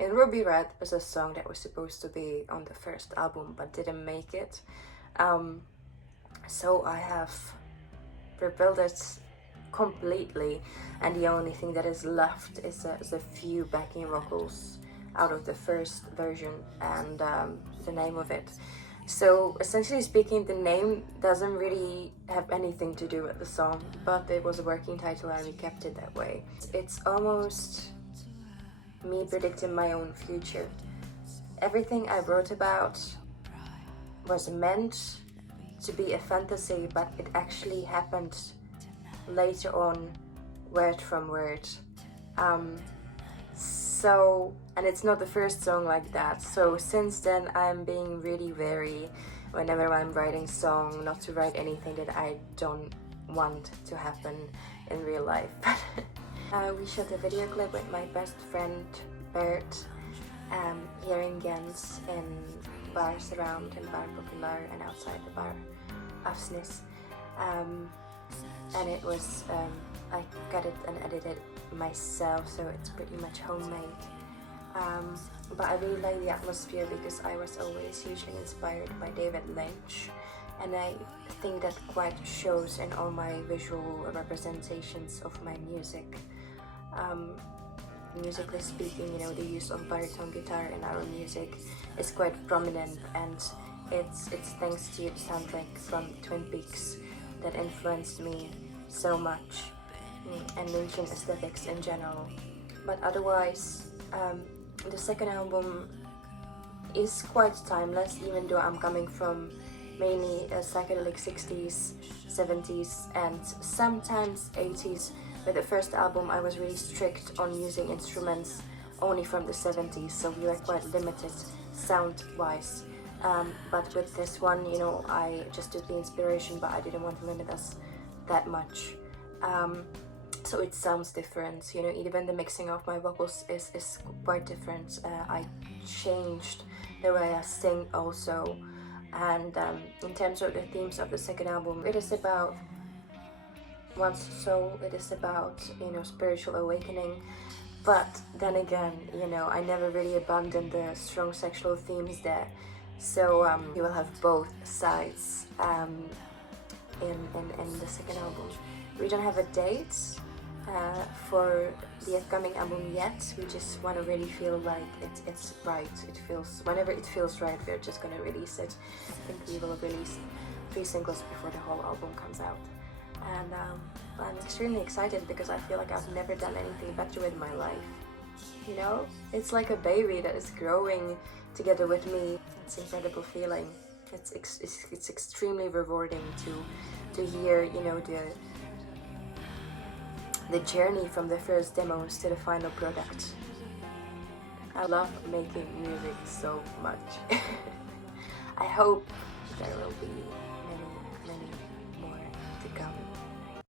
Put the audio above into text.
And Ruby Red was a song that was supposed to be on the first album but didn't make it. So I have rebuilt it completely, and the only thing that is left is a few backing vocals out of the first version and the name of it. So essentially speaking, the name doesn't really have anything to do with the song, but it was a working title and we kept it that way. It's almost me predicting my own future. Everything I wrote about was meant to be a fantasy, but it actually happened later on, word from word. And it's not the first song like that. So since then I'm being really wary whenever I'm writing song, not to write anything that I don't want to happen in real life. We shot a video clip with my best friend Bert here in Ghent, in bars around in Bar Popular and outside the bar Afsnis. And it was, I cut it and edited myself, so it's pretty much homemade. But I really like the atmosphere because I was always hugely inspired by David Lynch, and I think that quite shows in all my visual representations of my music. Musically speaking, you know, the use of baritone guitar in our music is quite prominent, and it's thanks to the soundtrack from Twin Peaks that influenced me so much, and Lynchian aesthetics in general. But otherwise, the second album is quite timeless, even though I'm coming from mainly a psychedelic 60s, 70s and sometimes 80s. With the first album I was really strict on using instruments only from the 70s, so we were quite limited sound-wise. But with this one, you know, I just took the inspiration, but I didn't want to limit us that much. So it sounds different, you know, even the mixing of my vocals is quite different. I changed the way I sing also. And in terms of the themes of the second album, it is about one's soul, it is about, you know, spiritual awakening. But then again, you know, I never really abandoned the strong sexual themes there. So you will have both sides in the second album. We don't have a date for the upcoming album yet. We just want to really feel like it's right. Whenever it feels right, we're just gonna release it. I think we will release 3 singles before the whole album comes out. And I'm extremely excited because I feel like I've never done anything better with my life. You know, it's like a baby that is growing together with me. It's an incredible feeling. It's extremely rewarding to hear, you know, the journey from the first demos to the final product. I love making music so much. I hope there will be